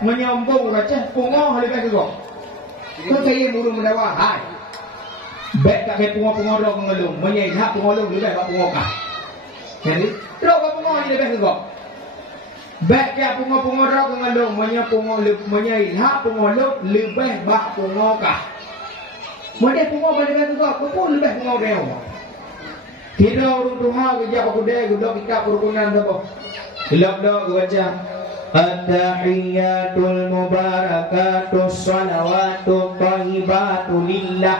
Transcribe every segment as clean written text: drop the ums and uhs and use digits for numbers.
menyombong baca pungo lebih kegok. Kau saya mulu mendawa hai. Baik kat pungo-pungo dok ngelung, menyai hak pungo dok lebih kat pungo kah. Jadi, dok pungo ni lebih kegok. Baik kat pungo-pungo dok ngelung, menyai hak pungo dok lebih bak pungo kah. Mana pungo balik kegok, kau lebih pungo deo. Tidak urung Tuhan kerja aku deh, gudok kita kerukunan tu. Gelap dok baca. At-tahiyyatul mubarakatus salawatut thayyibatu lillah.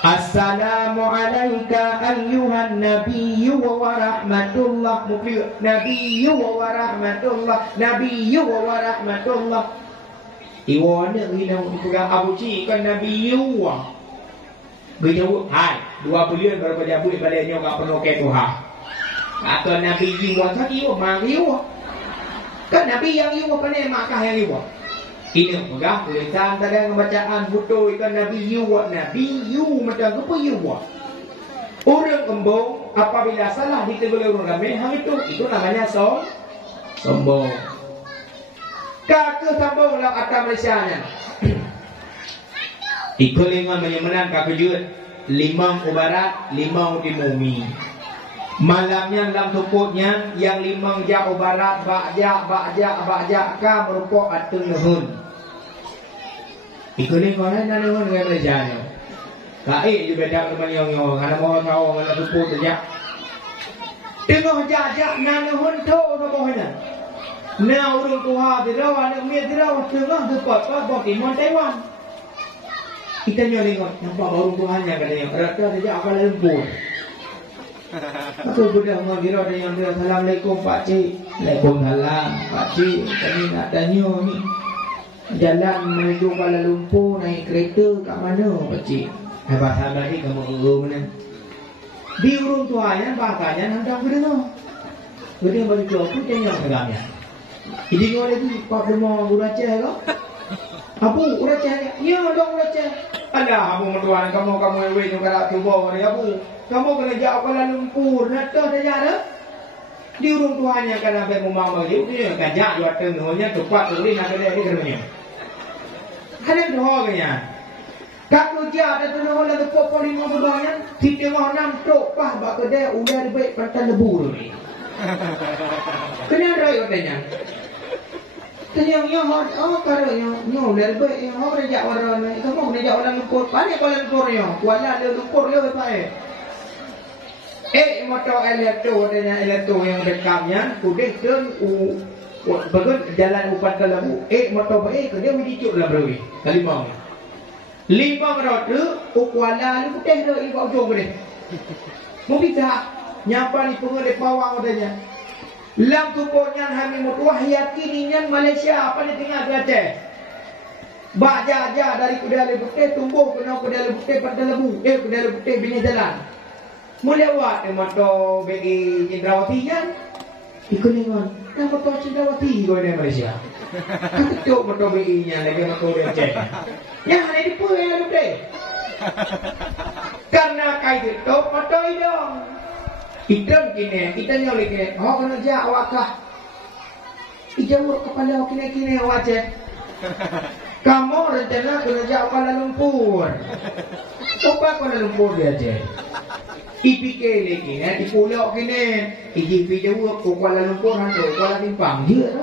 Assalamu alayka ayyuhan nabiyyu wa rahmatullah. Nabiyyu wa rahmatullah. Nabiyyu wa rahmatullah. Iwana ina dipegang Abu Ci kan nabiyyu wa. Gejauh hai 2 bulan baru pada bulan baliknya enggak penuh ke Tuhan. Atau nabiyyu wa tadi wa mariu. Kan Nabi yang iwa pandai makah yang iwa. Ini pegang tulisan tadi bacaan butuh ikan Nabi iwa. Nabi iwa macam apa iwa. Orang kembung apabila salah ditegur orang ramai hal itu namanya sombong. Kakak sombong dalam kata Malaysia nya. Ikut lima menyemenan kakak jut. 5 ubarat, 5 di bumi. Malamnya dalam tuputnya yang 5 jauh barat ba'ja ka merupakan atul nuhun. Ikut ni kau nak nuhun dengan Malaysia ni. Kai juga dak teman yang ada mau tahu ada tuput saja. Tengok jajak nan nuhun tu robohnya. Na urung tuha dirawa nak mie dirawa tengah dekat apa Timor Taiwan. Kita nyolingok nampak baru tuhannya katanya. Rata saja apa lembut. Aku sudah mengira dengan dia. Assalamualaikum Pak Cik. Waalaikumsalam Pak Cik. Kami nak tanya ni, jalan menuju Kuala Lumpur naik kereta kat mana Pak Cik? Sahabat-sahabat ni kamu mana? Di urung tuanya bahkannya hendak berdengar. Berdengar bagi tu aku tanya pegangannya. Ini kau lagi Pak Demau Uraceh ke? Abu Uraceh? Ya dong Uraceh. Ada abu mertuan kamu ewe juga tak cuba ni abu. Kamu kena jauh Kuala Lumpur, nak tahu saja ada. Di urung tuannya kan sampai mama dia kajak jual tengahnya tepat tulis nak ada di kerana. Ada doanya. Kalau dia ada tengah ada pokok 5 bulannya, di tengah 6 tok pah bak kedai udah baik pantan lebu ni. Kena raya katanya. Tanya karanya nyo lebih yang orang rejak orang ni. Kamu rejak orang Lumpur, pandai Kuala Lumpur yo. Kuala Lumpur yo baik. Motor elektro yang dekamnya, kudet dan bagus jalan upat ke lembu. Motor baik, dia mendijuk dalam berawi. Kalimang. 5 roda, Kuala Lumpur teh dah ibu ujung ni. Mungkin tak nyapa ni pengen pawang katanya. Lam tupuknya kami mutuah yakininya Malaysia apa ni tinggal Aceh. Baja dari Kuala Lumpur tumbuh kena Kuala Lumpur pada lembu. Kuala Lumpur bini jalan. Mula buat motor bagi Cendrawati kan? Ikut lingkungan. Dah motor Cendrawati kau di Malaysia. Ketuk motor BI-nya lagi motor di Aceh. Yang ada di pun yang ada. Karena kait itu motor hidung. Hidung kini, kita nyolek kini. Oh kena jak awak kah? Ijawur kepala kini awak Aceh. Kamu rencana kena jak Kuala Lumpur. Coba Kuala Lumpur dia Aceh. IPK lagi di pulau kini IGP jauh ke Kuala Lumpur hantu Kuala Timpang dia tu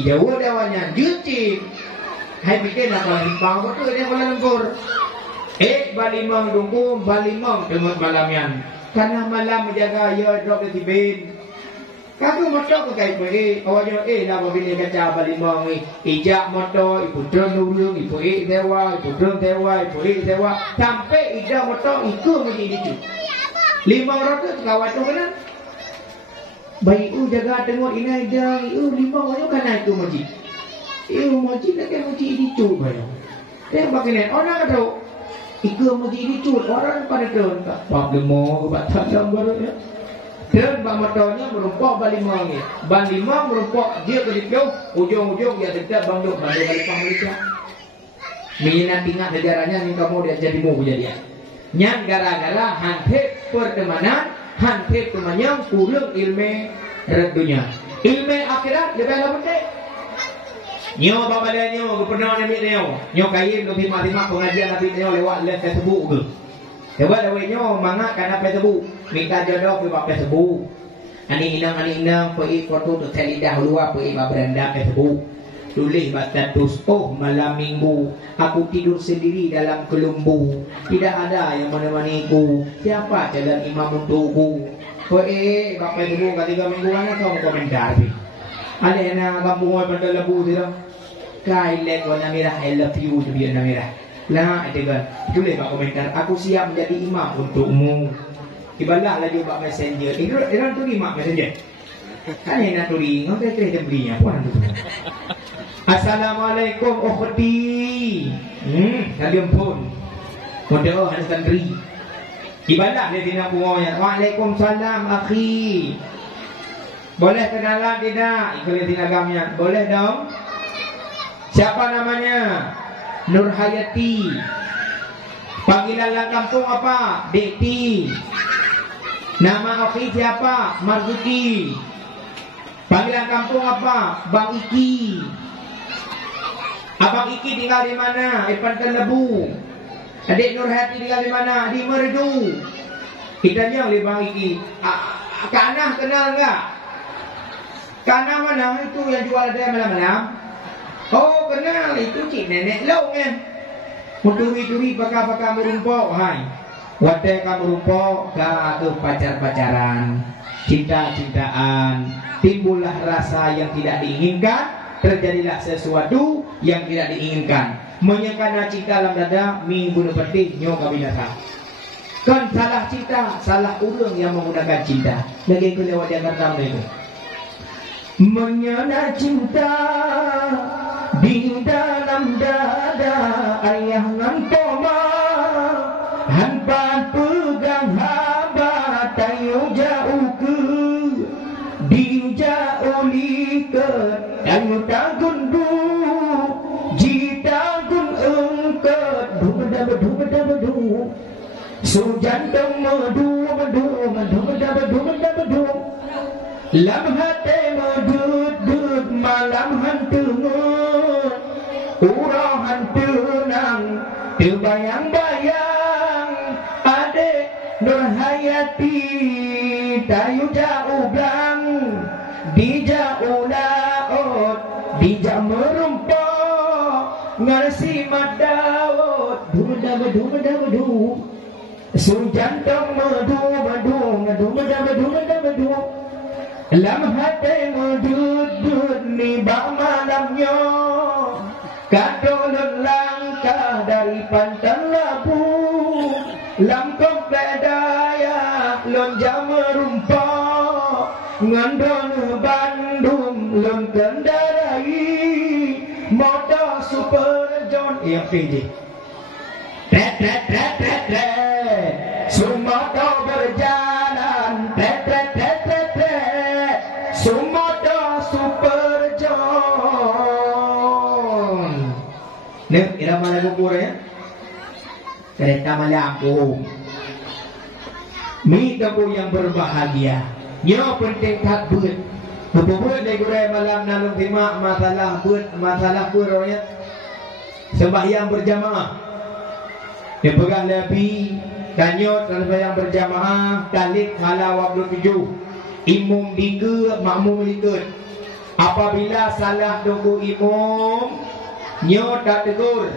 jauh dawanya juci hai pikir nak Kuala Timpang betul dia Kuala Lumpur balimang dungku balimang dengan malamian karena malam menjaga ya drop di bin kamu motor ke kai pergi awaknya nak bini kaca balimang ijak motor ibu drone urung ibu dewa ibu drone dewa ibu dewa sampai ijak motor ikut menjadi itu 500 kawan tu kan baik jaga tengok ini ida 5 orang kan itu masjid masjid nak masjid itu bayang dia bagaimana orang tahu ikut masjid itu orang pada tahun tak pak demo kebatak gambar ya. Dan motornya merumpok balimang ni. Balimang merumpok dia ke dipiau, ujung-ujung dia tetap bandung balik Malaysia. Minat ingat sejarahnya ni kamu dia jadi mau kejadian. Yang gara-gara hantep pertemanan, hantep temannya kurang ilmu dunia. Ilmu akhirat lebih penting. Nyo babalnya nyo pernah nabi nyo kain lebih mati-mati pengajian nabi nyo lewat Facebook ke. Coba lewat nyo mangak kana Facebook minta jodoh ke Facebook. Ani inang pergi foto tu lidah luar pergi beranda Facebook. Tulis status, oh malam minggu aku tidur sendiri dalam kelumbu, tidak ada yang menemaniku, siapa jalan imam untukku. Bapak ibu ketiga minggu mana kau komentar ni? Ada yang kampung orang pada lebu tu dah. Kailek warna merah, I love you tu biar warna merah. Lah itu kan, tulis bak komentar. Aku siap menjadi imam untukmu. Ibalah lagi bak messenger. Orang tu imam messenger. Kan yang nak tulis, ngau kira dia belinya apa tu? Assalamualaikum ukhti. Kalian pun modal ada santri. Ibadah dia tina bungonya. Waalaikumsalam akhi. Boleh kenalan tidak? Ikut tina agamnya. Boleh dong. Siapa namanya? Nur Hayati. Panggilan dalam kampung apa? Dekti. Nama akhi siapa? Marzuki. Panggilan kampung apa? Bang Iki. Abang Iki tinggal di mana? Di Pantai Lebu. Adik Nur Hayati tinggal di mana? Di Merdu. Kita tanya oleh Bang Iki. Kak Anah kenal enggak? Kak Anah mana? Itu yang jual ada malam-malam. Oh kenal. Itu cik nenek lo kan. Muturi-turi bakal merumpok. Hai. Wadai kamu merumpok. Ke pacar-pacaran. Cinta-cintaan. Timbullah rasa yang tidak diinginkan. Terjadilah sesuatu yang tidak diinginkan. Menyekana cinta dalam dada minggu depan nyoga binatang. Kan salah cinta, salah orang yang menggunakan cinta. Lagi kelewat yang kata itu. Menyana cinta di dalam dada ayah ngantoma hanpa pegang haba tayo jauh ke dijauh liket tayo tagun du jitagun engket du sujantung madu lam hati medut malam hantu urau hantu nang terbayang-bayang adik Nur Hayati tayu jauh blang di jauh laut di jauh merumpok ngarsi madawut du sujantung madu lam hati medut ni bak malamnya kadolun langkah dari Pantai Lebu lam komplek daya lonjang merumpok ngandon Bandung lon kendarai motor Super John yang PJ sumoto berjalan sumoto Super John. Nih, irama lagu Korea. Kereta Malampung. Minta po yang berbahagia. Nyo penting kat beut. Beut dari Korea malam nalung terima masalah puronya. Sembahyang berjamaah. Dia pegang lebih tanyot sembahyang berjamaah kalik malam 27. Imum diga makmum ikut. Apabila salah doku imum nyo tak tegur.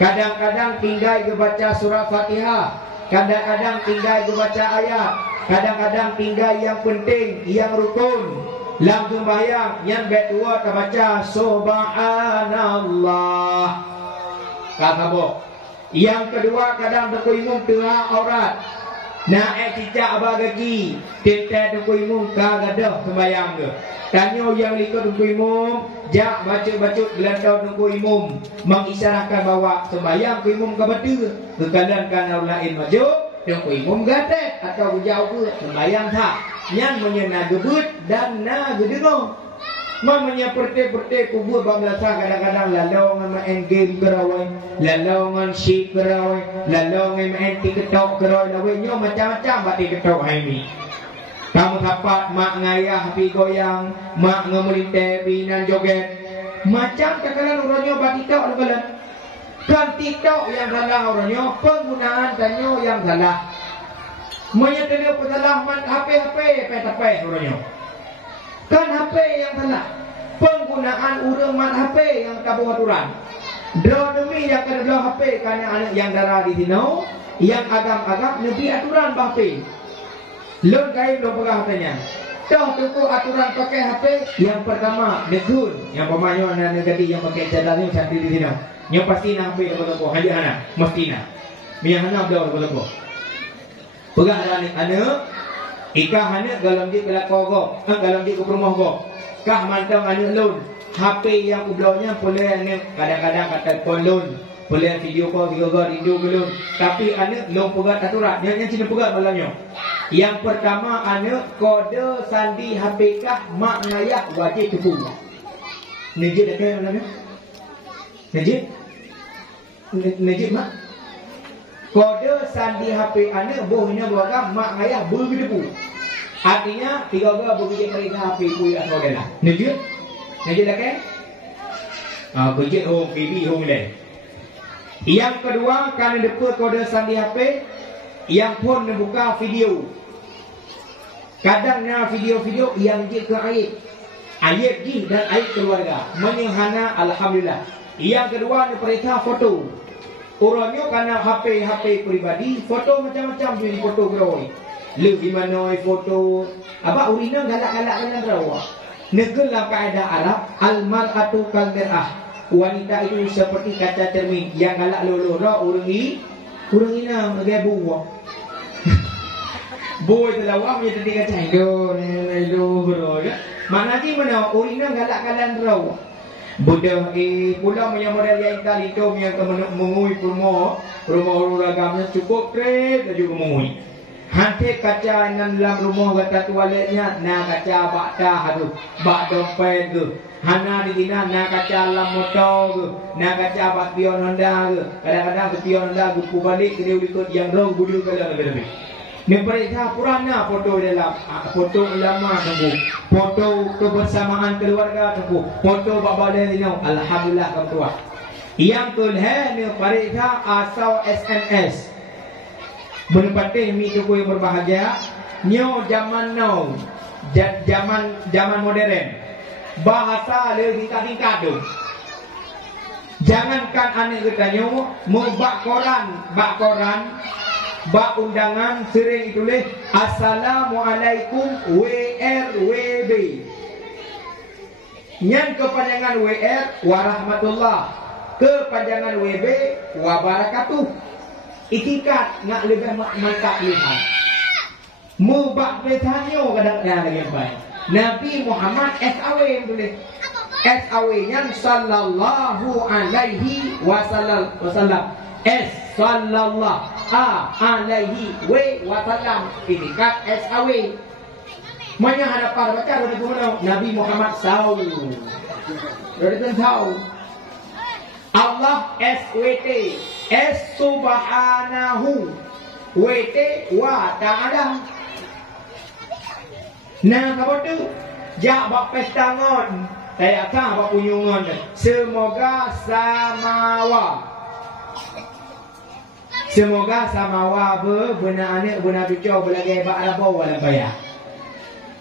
Kadang-kadang tinggal ke baca surah Fatihah, kadang-kadang tinggal ke baca ayat, kadang-kadang tinggal yang penting, yang rukun. Lam sembahyang yang kedua kita baca subhanallah. Kakabo. Yang kedua kadang doku imum tengah aurat. Nak cicak abagagi tete duku imum kagadah sembayang ke. Tanyo yang likut duku imum jak baca-baca gelandau duku imum mengisyaratkan bahawa sembayang duku imum ke betul. Kekalan kan lain maju duku imum gatek atau jauh ke sembayang tak. Yang menyena gebut dan na gedegong. Mamanya perte-perte kubur bangsa kadang-kadang lalongan main game kerawai, lalongan ship kerawai, lalongan main TikTok kerawai, lawainya macam-macam buat TikTok hari ni. Kamu dapat mak ngayah pi goyang, mak ngemelinte pinan joget. Macam kakalan orangnya batikau lebalan. Kan tiktok yang salah orangnya, penggunaan tanyo yang salah. Menyetanya salah man HP orangnya. Kan HP yang salah. Penggunaan urang man HP yang tabu aturan. Demi yang kedua HP karena anak yang darah di sini, yang agam-agam lebih aturan HP. Lon kain lo pegang HP-nya. Dah tunggu aturan pakai HP. Yang pertama negun, yang pemayo anak negeri yang pakai cadangnya cantik di sini. Yang pasti nak HP dapat apa? Haji anak mesti nak. Yang anak dah dapat apa? Pegang anak, ikah anak dalam dia kelakor go, dalam dia ke rumah go. Kah mantang anak lon. HP yang ublaunya boleh anak kadang-kadang kata kolon, boleh video call 3 gar rindu belum. Tapi anak long pegang aturan. Yang sini pegang malamnya. Yang pertama anak kode sandi HP kah mak ngayah wajib tepung. Nejit dekat malamnya. Nejit mak. Kode sandi HP anak bohnya bukan mak ngayah berdebu. Artinya 3 gar begitu mereka HP pui atau dah. Nejit dekat. Kerja home, baby home le. Yang kedua, kan depa kode sandi HP, yang pun membuka video. Kadang na video-video yang je ke ayat ji dan ayat keluarga. Menyehana alhamdulillah. Yang kedua, ni perintah foto. Orangnya karena HP pribadi, foto macam-macam jadi foto beroi. Lebih mana foto, apa urina galak-galak dengan rawa. Negara kaedah Arab, al-mar'atu kal-mir'ah. Wanita itu seperti kaca cermin yang galak lolora orang ina bagai buah. Boy telawak punya tadi kaca itu bro ya. Mana sih mana orang ina galak-galan rawa. Budak pula punya model yang tadi tu yang mengui rumah ragamnya cukup keren dan juga mengui. Hantik kaca yang dalam rumah kata tualetnya, na kaca bakta hadu, bak dompet ke, hana di sini na kaca dalam motor ke, na kaca bak pion Honda ke, kadang-kadang ke pion Honda ke balik ke dia ikut yang roh budu ke dalam lebih. Ni perintah purana foto dalam, foto ulama tunggu, foto kebersamaan keluarga tunggu, foto bapa dan ini, alhamdulillah kamu tua. Yang kedua ni perintah asal SMS. Berpatih mi tu yang berbahagia. Nyo zaman now, zaman modern. Bahasa lebih tingkat tu. Jangankan anak kita nyo mau bak koran, bak undangan sering tulis Assalamualaikum WRWB. Nyan kepanjangan WR warahmatullah, kepanjangan WB wabarakatuh. Itikat nak lebih mantap lihat. Mubak betanyo kadang-kadang lagi yang baik. Nabi Muhammad SAW tulis. SAW-nya sallallahu alaihi wasallam. Sallallahu alaihi wasallam. Itikat SAW. Mana hadapan baca dari mana? Nabi Muhammad SAW. Dari tahu. Allah SWT. Es subhanahu WT wa ta'ala. Nah apa tu? Jak bak pesta ngon. Saya tak bak punyungan. Semoga samawa. Semoga samawa benar anak benar cucu belagi bak rabau wala bayar.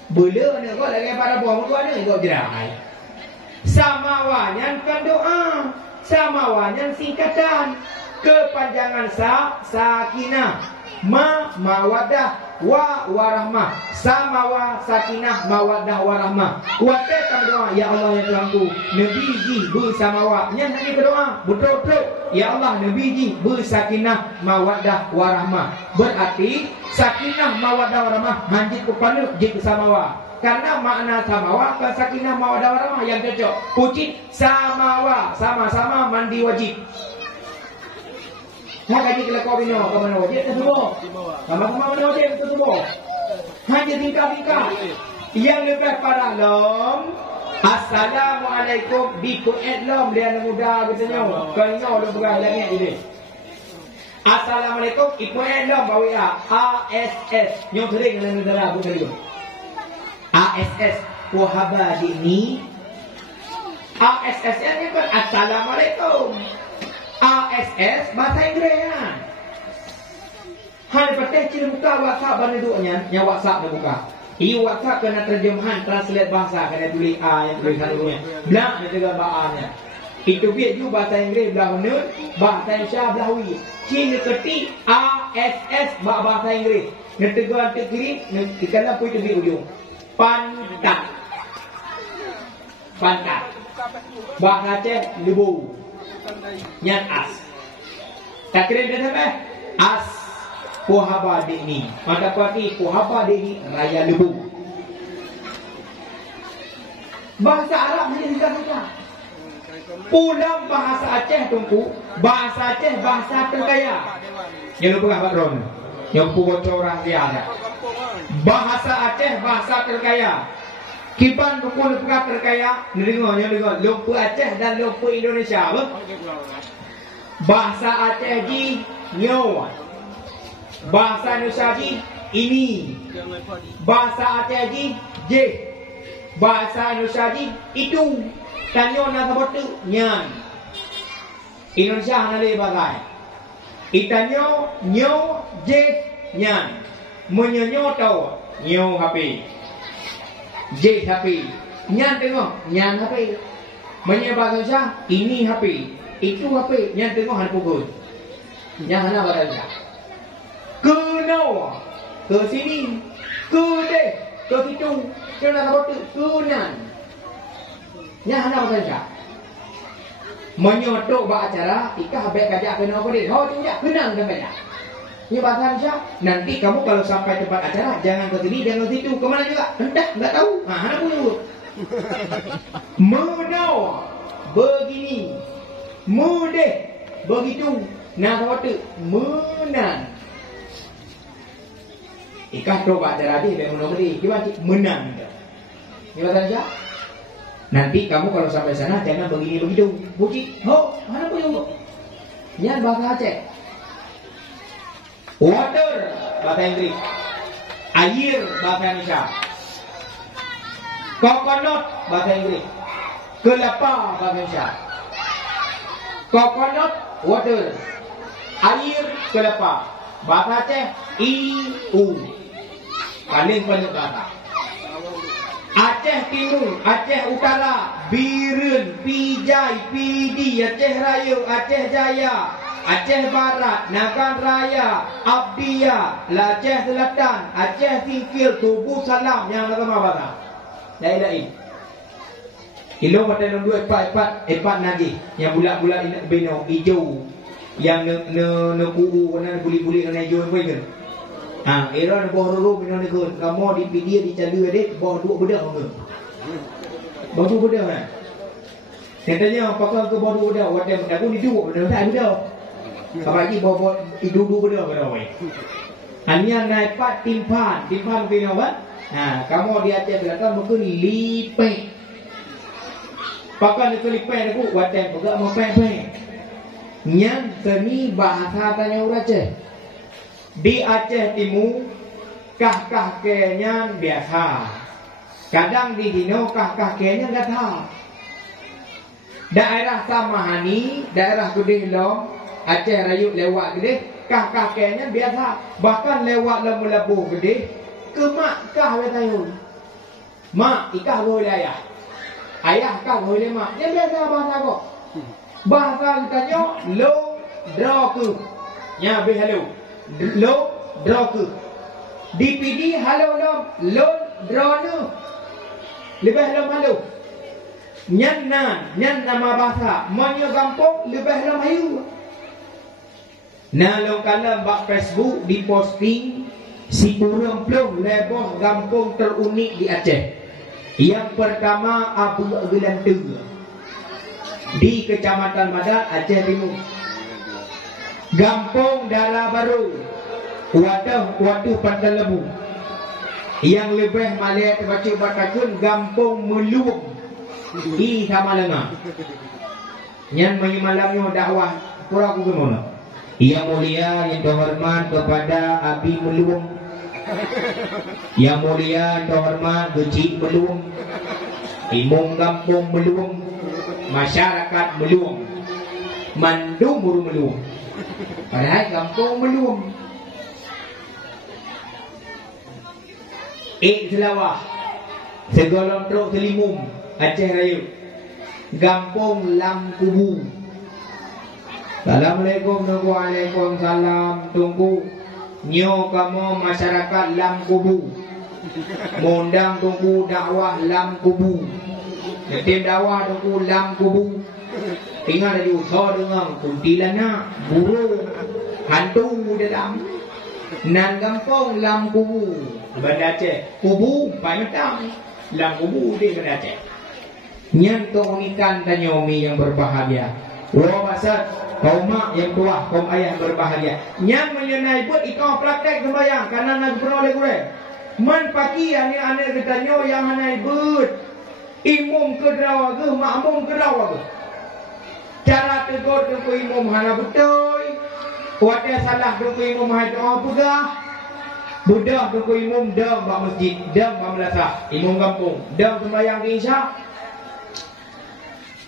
Bela anak kau lagi bak rabau tu anak kau jerai. Samawanya kan doa. Samawanya singkatan. Kepanjangan sakinah, mawadah, warahmah. Samawa, sakinah, mawadah, warahmah. Kuatkan doa, ya Allah ya Tuhanku, Nabi ji bersamawa. Yang nanti berdoa, betul-betul, ya Allah Nabi ji bersakinah, mawadah, warahmah. Berarti sakinah, mawadah, warahmah hanjit kepada ji bersamawa. Karena makna samawa ke sakinah, mawadah, warahmah yang cocok. Ucit samawa, sama-sama mandi wajib. Nak kaji kalau kau bina, kau mana wajib semua. Sama-sama mana wajib semua. Hanya tingkah-tingkah. Yang lebih pada lom. Assalamualaikum. Biku'et lom. Dia anak muda katanya. Kau ingat dia berah langit ini. Assalamualaikum. Iku'et lom. Bawa ASS. Nyok sering dengan negara aku tadi. ASS Wahaba Dini. ASS ni kan Assalamualaikum. ASS bahasa Inggeris kan. Hanya patah ciri buka WhatsApp bani duanya, yang WhatsApp ni buka. Ini WhatsApp kena terjemahan, translate bahasa, kena tulis A yang tulis satunya. Belah ni juga bahannya. Itu biar juga bahasa Inggeris belah mana, bahasa Indonesia belah wi. Ciri ketik ASS bahasa Inggeris. Neteguan kiri, kita pun itu di ujung. Pantat. Pantat. Bahasa Aceh lebu. Nyat as. Tak kira dia sampai as. Pohaba Dini. Maka pati Pohaba Dini Raya Lebu. Bahasa Arab ni juga. Pulang bahasa Aceh tunggu. Bahasa Aceh bahasa terkaya. Yang lupa Pak Ron. Yang bocor rahasia. Bahasa Aceh bahasa terkaya. Kiban buku lupa terkaya. Dengar. Lupa Aceh dan lupa Indonesia. Bahasa Aceh di nyawa. Bahasa Indonesia di ini. Bahasa Aceh di J. Bahasa Indonesia di itu. Tanyo na sabotu nyan. Indonesia nale bagai. Itanyo nyo J nyan. Menyonyo tau nyo HP. J HP. Nyan tengok nyan HP. Menye bahasa Indonesia ini HP. Itu HP. Nyan tengok han pukul. Nyan hana bahasa Indonesia. Ke nawa, ke sini, ke deh, ke situ, ke nak apa tu, ke nan. Nya hana apa saja. Menyotok buat acara, ikah habis kajak kena apa dia, oh tu je, kenang dah kajak. Ini bahasa Indonesia. Nanti kamu kalau sampai tempat acara, jangan ke sini, jangan ke situ, ke mana juga, hendak, enggak tahu. Hana pun urut. Menawa, begini, mudeh, begitu, nak apa tu, menan. Ikah coba acara dia memang nombor dia menang. Ini bahasa Indonesia. Nanti kamu kalau sampai sana jangan begini begitu. Puji, oh mana punya bu? Ini bahasa Aceh. Water bahasa Inggris. Air bahasa Indonesia. Coconut bahasa Inggris. Kelapa bahasa Indonesia. Coconut water. Air kelapa. Bahasa Aceh IU. Paling banyak bahasa. Aceh Timur, Aceh Utara, Biren, Pijai, Pidi, Aceh Raya, Aceh Jaya, Aceh Barat, Nagan Raya, Abdiya, Aceh Selatan, Aceh Singkil, Tubuh Salam, yang nama bahasa. Lain-lain. Ilo pada nombor empat lagi, yang bulat-bulat beno hijau, yang kuu, buli-buli hijau kan. Era bawah roro bina negara. Kamu di media dicalu adik bawah dua budak orang. Bawah dua budak kan. Katanya pakai ke bawah dua budak, wadah aku di dua budak tak budak. Apalagi bawah dua budak kan oi. Hanya naik pat timpan bina apa? Kamu di Aceh belakang mungkin lipeh. Pakai ke lipeh aku wadah budak mau peh. Nyang seni bahasa tanya orang Aceh. Di Aceh Timur kah kenya biasa. Kadang di Dino kah kenya enggak tahu. Daerah Samahani, daerah Gede Long, Aceh Rayuk lewat Gede, kah kenya biasa. Bahkan lewat Labu Gede, ke mak kah tahu. Mak ikah boleh ayah. Ayah kah boleh mak. Dia biasa bahasa kok. Bahasa tanya lo draw ke. Nya be hello. Lo draw ke DPD halo lo draw nu lebih halo nyan nama bahasa monyo gampong lebih halo ayu na lo kalam bak Facebook di posting si kurang plong leboh gampong terunik di Aceh. Yang pertama Abu Gelantu di Kecamatan Madat, Aceh Timur. Gampong Darah Baru, Waduh Pantai Lebu. Yang lebih malaya terbaca batakun Gampong Meluung di Samalenga. Yang menyimalamnya dakwah pura aku ke mana? Yang mulia yang terhormat kepada Abi Meluung Yang mulia terhormat Guci belum, imam kampung belum, masyarakat belum, mandum buru belum, padahal kampung belum. Selawah segolong truk selimum Aceh Raya, Gampung Lam Kubu. Assalamualaikum, waalaikumsalam. Tunggu nyo kamu masyarakat Lam Kubu, mundang tunggu dakwah Lam Kubu, tim dakwah tunggu Lam Kubu. Tinggal ada usaha dengan kuntilanak, burung, hantu dalam nan kampung Lam Kubu, Banda Aceh. Kubu Panetang, Lam Kubu di Banda Aceh. Nyan keunikan tanyomi yang berbahagia. Wah maksud kaum mak yang tua, kaum ayah berbahagia. Yang menyenai buat ikau praktek sembahyang karena nak pernah oleh gue. Man pagi ane kita nyo yang anai buat imum kedrawa ke makmum kedrawa ke. Cara tegur ke imum hana betul. Wadah salah ke imum hana pegah. Budak ke imum dam bak masjid, dam bak madrasah, imum kampung, dam sembahyang ke isyak.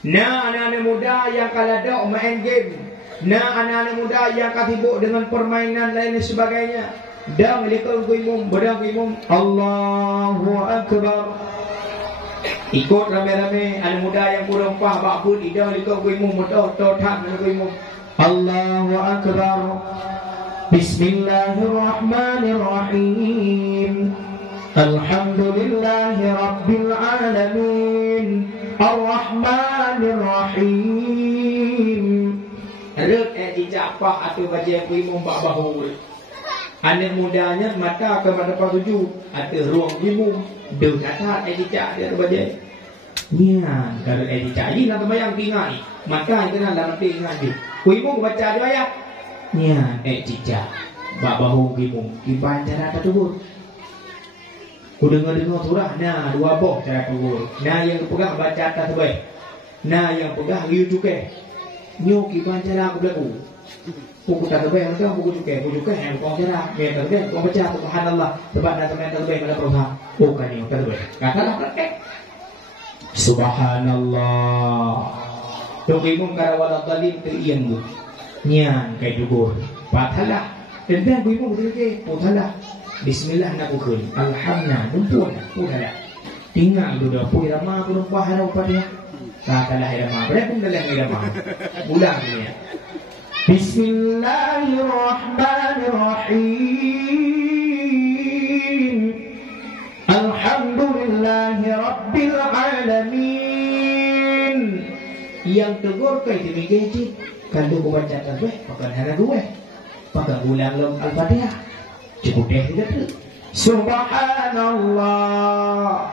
Nah anak-anak muda yang kaladok main game, nah anak-anak muda yang sibuk dengan permainan lain dan sebagainya. Dah melekau imum, bedang imum, Allahu Akbar. Ikut rame-rame anak muda yang kurang faham bakpun, ida melekau imum, betul tak melekau imum. Allahu Akbar. Bismillahirrahmanirrahim. Alhamdulillahi Rabbil Alamin. Ar-Rahmanir-Rahim. Rek jejak apa atau baca imam bak bahu. Anak mudanya mata ke pada tuju atau ruang imam dah kata jejak dia baca. Nya kalau jejak ini nak bayang tinggal mata kena dalam tinggal dia. Imam baca dia ayat. Nya jejak bak bahu imam dibaca tersebut. Ku dengar surah, nah dua boh cara kubur. Nah yang pegang baca atas terbaik. Nah yang pegang liu cukai. Nyoki baca cara aku belaku. Buku tak terbaik, macam buku cukai yang kau cara. Yang terbaik, kau baca subhanallah. Sebab dah teman terbaik pada perusahaan. Bukan yang terbaik. Katalah praktek. Subhanallah. Tukimum karawala talim terian bu. Nyan kai dugur. Patalah. Dan dah bimum betul-betul. Patalah. Bismillah nak ukun. Alhamdulillah. Numpun. Pun ada. Tinggal dulu. Pui ramah pun numpah harap pada. Katalah ramah. Berapa pun dalam ramah. Ulang ni. Bismillahirrahmanirrahim. Alhamdulillahi Rabbil Alamin. Yang tegur kau itu mikir. Kalau kau baca tasbih, pakai hara gue. Pakai ulang lom Al-Fatihah. Cukup deh tidak tu. Subhanallah.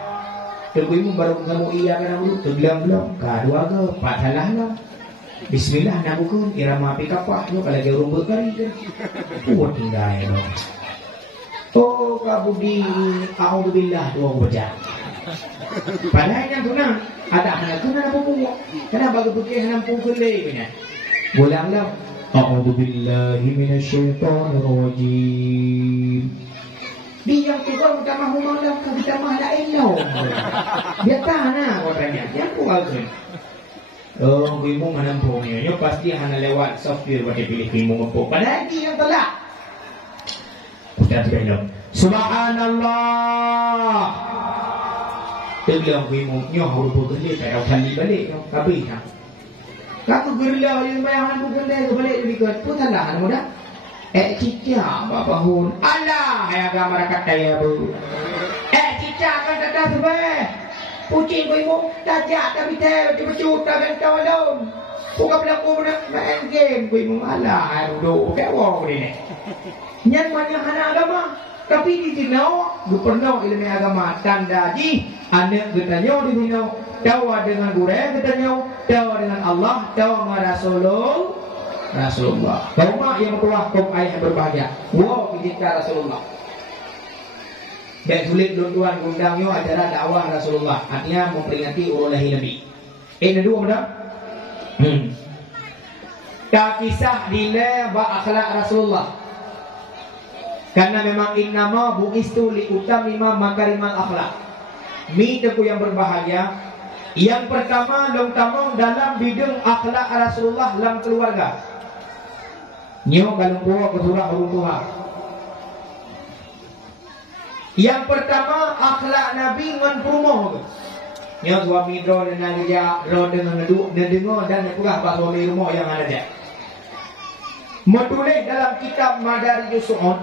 Terbuimu baru kamu iya kan dulu. Terbelam-belam. Kedua ke. Patalah lah. Bismillah nak bukan. Irama api kapah. Kalau dia rumput kari kan. Buat tinggal ya. Oh kabudi. A'udzubillah. Dua baca. Padahal yang tunang. Ada anak tunang apa pun. Kenapa kepukih nampung kelai punya. Bolanglah. A'udzubillahi minasyaitonirrajim. Dia yang keluar utama humalah kita malah elok. Dia tanah katanya. Yang keluar tu. Oh, ibu menampungnya. Yo pasti hanya lewat software pada pilih ibu mampu. Padahal dia yang telah. Ustaz belum. Subhanallah. Dia bilang ibu nyoh huruf kerja tak tahu kali balik tapi tak. Kata gerila yang bayangan bukan dia balik lebih ke putalah anak muda. Cicak bapa hun. Alah ya gambar kata ya bu. Cicak kan kata sebab. Kucing kau ibu tajak tapi teh cepat tak gantau daun. Bukan berlaku main game kau ibu alah duduk kayak wow ni. Nyan banyak anak agama. Tapi di sini gubernur ilmu agama tanda di anak bertanya di sini dawa dengan gureh bertanya dawa dengan Allah dawa dengan Rasulullah. Kaum yang tua kaum ayah berbahagia. Wow ketika Rasulullah. Dan sulit tuan undangnya acara dakwah Rasulullah. Artinya memperingati urulah Nabi. Ini dua mudah. Tak kisah nilai wa akhlak Rasulullah. Karena memang innama bu'istu li utamima makarimal akhlak. Mi teku yang berbahagia. Yang pertama long tamong dalam bidang akhlak Rasulullah dalam keluarga. Nyo kalung puwa kesurah orang tua. Yang pertama akhlak Nabi ngan perumoh. Nyo suami dro dengan dia dro dengan ngeduk dan dengar dan pula pak suami rumah yang ada dia. Menulis dalam kitab Madariyus Su'ud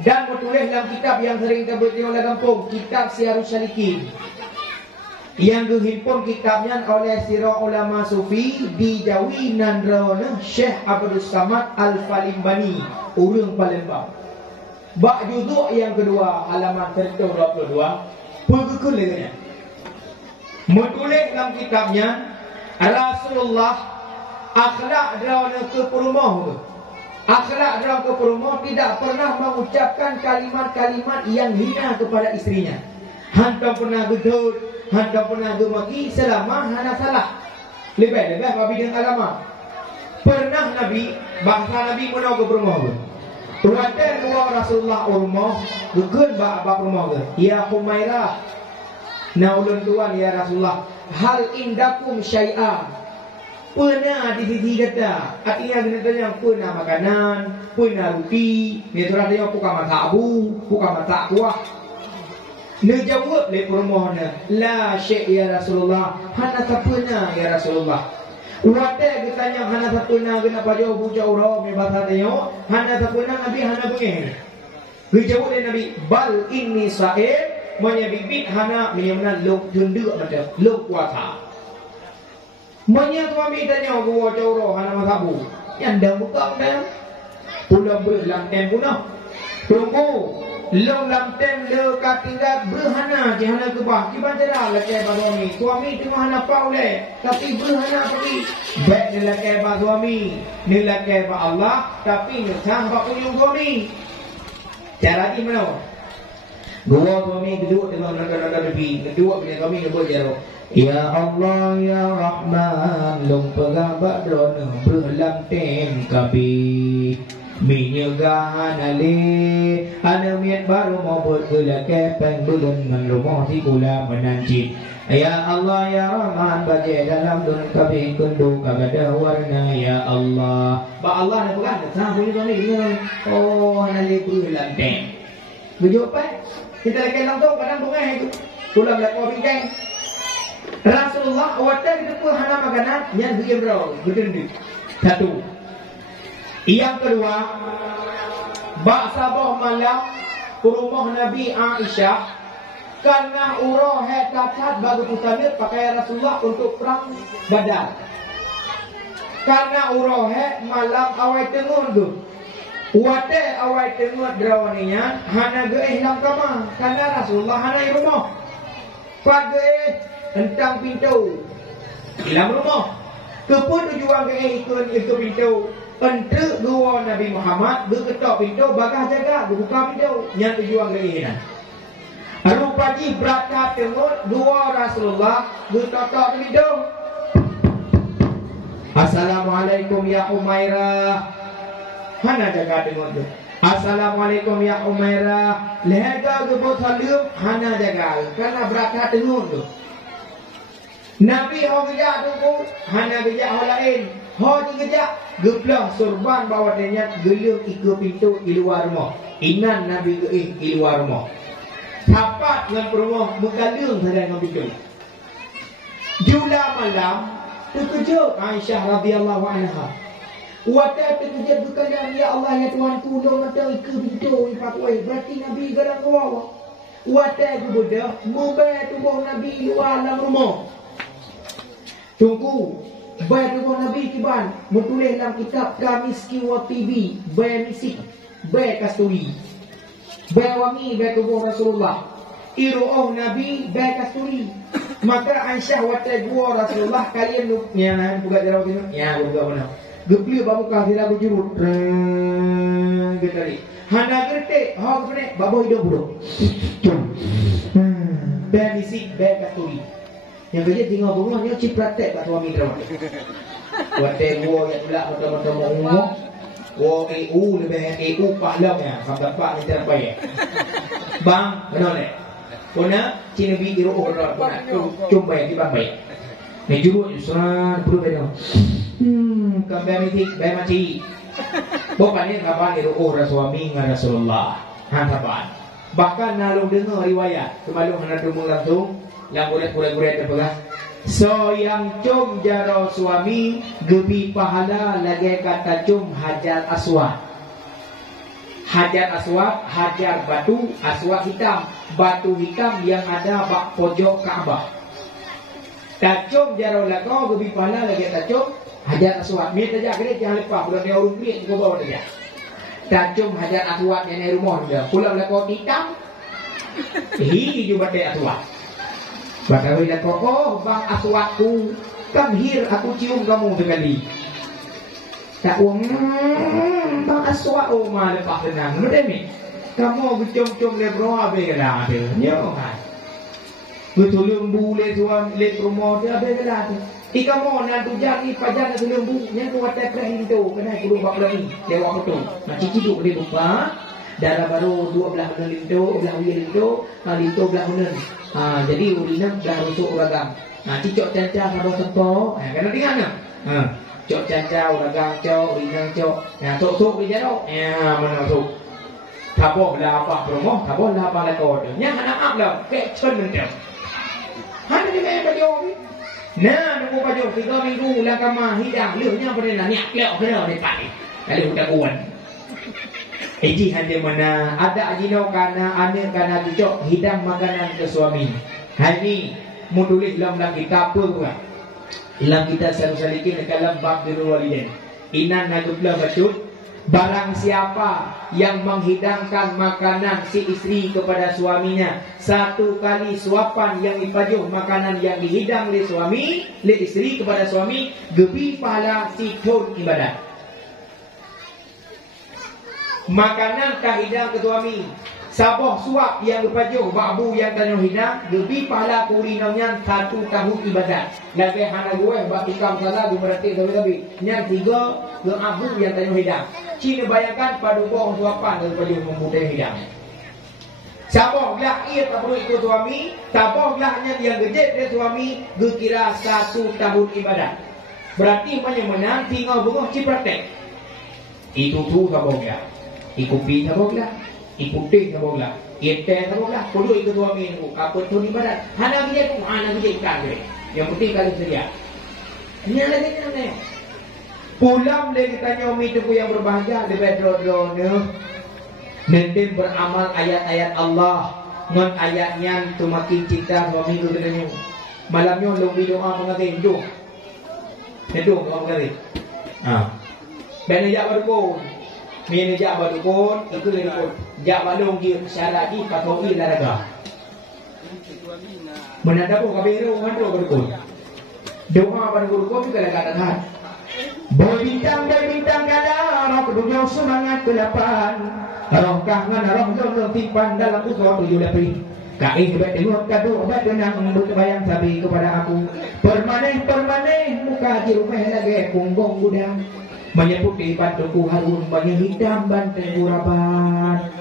dan menulis dalam kitab yang sering kita baca oleh kampung, kitab Syiarus Salikin, yang dihimpun kitabnya oleh Sirah Ulama Sufi di Jawi Nandrawana Syekh Abdul Samad Al-Falimbani, orang Palembang. Bak juzuk yang kedua halaman 122 pegekul dengannya. Menulis dalam kitabnya Rasulullah akhlak dalam keperumah. Akhlak dalam keperumah tidak pernah mengucapkan kalimat-kalimat yang hina kepada istrinya. Hantar pernah gedut, hantar pernah gemaki selama hana salah. Lebih-lebih babi dengan agama. Pernah Nabi, bangsa Nabi menau ke perumah. Tuan-tuan dua Rasulullah rumah, gekun bak rumah. Ya Humairah, naulun tuan ya Rasulullah, hal indakum syai'ah. Pernah di sisi kata, artinya sebenarnya pernah makanan, pernah roti, ni tu dia bukan masak abu, bukan masak kuah. Dia jawab le permohonan, la syai' ya Rasulullah, hana tak pernah ya Rasulullah. Wate ditanya hana tak pernah kenapa jauh bujau roh me bahasa dia, hana tak pernah Nabi hana bengeng. Dia jawab le Nabi, bal inni sa'id, monya bibit hana menyamna lok junduk macam lok puasa. Banyak suami tanya gua coro hana masabu. Yang dah buka dah. Pulang berlang tem punah. Tunggu. Long lam tem le katinggal berhana jihana kebah. Kiban cerah laki suami. Suami cuma hana paule. Tapi berhana pergi. Baik ni laki suami. Ni laki Allah. Tapi ni sah ujung suami. Cara di mana? Gua suami kedua dengan raga-raga lebih. Kedua punya suami kedua jauh. Ya Allah ya Rahman long pegabak drone berlam tem kabi minyegahan ale ana miat baru mau bergela kepeng belum dengan rumah si kula menancit. Ya Allah ya Rahman baje dalam dun kabi kundu kagada warna ya Allah. Ba Allah nak pegang sah punya suami oh ana le berlam tem. Berjumpa kita lagi langsung kadang bunga itu. Kula belakang bingkai. Rasulullah awatnya itu pun hana makanan yang dia berau berdendam. Satu. Yang kedua, bak sabah malam ke rumah Nabi Aisyah karena urah takat bagi putannya pakai Rasulullah untuk perang Badar. Karena urah malam awal tengun tu. Wate awal tengun drawaninya hana geih dalam kamar karena Rasulullah hana di rumah. Pagi tentang pintu dalam rumah kepun tujuan ke ikut pintu untuk dua Nabi Muhammad berketok pintu bagah jaga buka pintu yang tujuan ke ini rupaji berangkat tengok dua Rasulullah berketok pintu. Assalamualaikum ya Umairah hana jaga tengok tu. Assalamualaikum ya Umairah lega gebut halim hana jaga karena berangkat tengok tu. Nabi ho kerja tunggu hana kerja ho lain. Ho kerja geplah surban bawa dia gelung ikut pintu di luar rumah. Inan Nabi di luar rumah. Sapat dengan rumah bergalung saja dengan pintu. Jula malam terkejut Aisyah radhiyallahu anha. Wata terkejut berkata ya Allah ya Tuhan tolong mata ikut pintu ifatwai. Berarti Nabi garang kawawa. Wata kebudak mubah tubuh Nabi luar dalam rumah. Tunggu, bayar rumah Nabi kiban, menulis dalam kitab Kamiski wa TV, bayar misik, bayar kasturi, bayar wangi, bayar tubuh Rasulullah, iru'ah Nabi, bayar kasturi. Maka Aisyah watai gua Rasulullah kalian yang buka jarak ini, ya buka mana? Gepli babu kasih lagu jurut, getari. Hana gerte, hok gede, babu hidup bro. Bayar misik, bayar kasturi. Yang kerja tinggal rumahnya cipratek kat suami drama. Buat tengok yang pula betul-betul mau Oh EU lebih EU Pak Long ya, sampai Pak ni terbaik. Bang, benar le. Puna Cina bi iro orang puna coba yang dibang baik. Ni juru surat perlu benar. Kambing mati. Bapak ni kapan iro orang suami dengan Rasulullah. Hantapan. Bahkan nalung dengar riwayat kemalung hendak dumung langsung yang guret terpegang. So yang cum jaro suami gebi pahala lagi kata cum hajar aswad. Hajar aswad, hajar batu, aswad hitam, batu hitam yang ada bak pojok Kaabah. Tacum jaro lago gebi pahala lagi tacum hajar aswad. Mir saja gede jangan lupa bulan dia urung klik ke bawah saja. Tacum hajar aswad yang rumah dia. Pulau lago hitam. Juga dia aswad. Bagaimana dia kok bang aswadku kamhir aku cium kamu sekali. Tak uang bang aswad mah lepas tenang. Betul ni. Kamu bercom-com le bro abe kena ada. Nyo kan. Betul lembu le suam le rumah dia abe kena ada. Ika mo na tujang ni pajang na lembu nya ko wate prehin tu kena kudu bak lagi. Dewa betul. Macam cidu dia lupa. Darah baru 12 bulan lintu, belah uya lintu, lintu belah unen. Jadi urina dah rusuk uragam. Cicok cancah pada tempo. Kena dengar tak? Cok cancah uragam cok, urina cok. Tok-tok di jauh. Mana tok? Taboh lah apa promo, taboh lah apa lekor. Yang anak up lah, kek cun menjam. Hanya di mana baju ni? Nunggu baju 3 minggu lah kamah hidang. Lihatnya pada nak niak lek kena depan ni. Kali udah kuat. Iji hanya mana ada ajino kana ane kana cocok hidang makanan ke suami. Hari ni mu tulis dalam kitab apa pula? Dalam kitab Salikin dalam bab birrul walidain. Inan najublah bacut barang siapa yang menghidangkan makanan si istri kepada suaminya satu kali suapan yang dipajuh makanan yang dihidang oleh suami, oleh istri kepada suami gebi pahala si tahun ibadat. Makanan kahidang ke suami sabah suap yang berpajuh babu yang tanya hidang lebih pahala kurinamnya 1 tahun ibadat. Lagi hana gue bak tikam salah gue berarti tapi yang 3 ke abu yang tanya hidang. Cina bayangkan pada bohong suapan yang berpajuh memudai hidang. Sabah belah ia tak perlu ikut suami, sabah belahnya yang gede dari suami gue kira 1 tahun ibadat. Berarti mana tinggal bengah cipratek. Itu tu sabah belah. Ikupi saboglah, ikuti saboglah, ite saboglah, perlu ikut suami itu. Kaput tu ni barat, hana dia tu, hana dia ikan dia. Yang penting kali sedia. Ini lagi ni. Pulang lagi tanya umi tu yang berbahagia lebih dro ni. Nanti beramal ayat-ayat Allah, ngon ayatnya tu makin cinta suami tu tanya. Malamnya lebih doa mengatin tu. Itu doa mengatin. Dan ajak berpun. Mina jak badukun itu lekon jak balong dia syarat di patoi daraga menadapu kabiru mandu badukun doa badukun juga katakan berbintang kada roh dunia semangat ke-8 roh kangen roh jodoh tipan dalam usaha 7 lebih kai hebat tengok kado obat denang berbayang sabi kepada aku permaneh muka di rumah lagi punggung gudang banyak putih bantuku harun, banyak hitam bantuku rapat.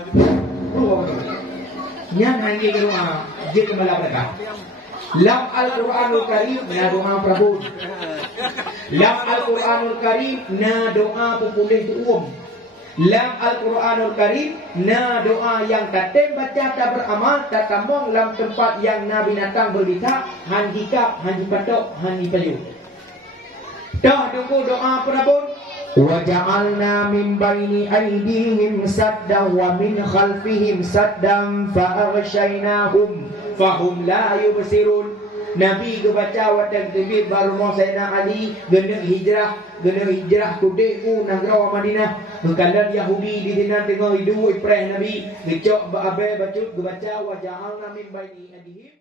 Yang hanya doa, dia kembali berkata. Lam Al-Quranul Karim na doa Prabhu. Lam Al-Quranul Karim na doa pupulih tuum. Lam Al-Quranul Karim na doa yang katem baca tak beramal tak tambang lam tempat yang nabi binatang berbisa han hikap, han dipatok, han dipayu. Dah tunggu doa Prabhu. وَجَعَلْنَا مِنْ بَيْنِ أَيْدِيهِمْ سَدًّا وَمِنْ خَلْفِهِمْ سَدًّا فَأَغْشَيْنَاهُمْ فَهُمْ لَا يُبْصِرُونَ. Nabi kebaca wadah tebit baru mau Sayyidina Ali gena hijrah kudeku negara Madinah. Mengkalan Yahudi di sana tengah hidup ipreh Nabi. Gecok abe bacut kebaca wa ja'alna min baini aydihim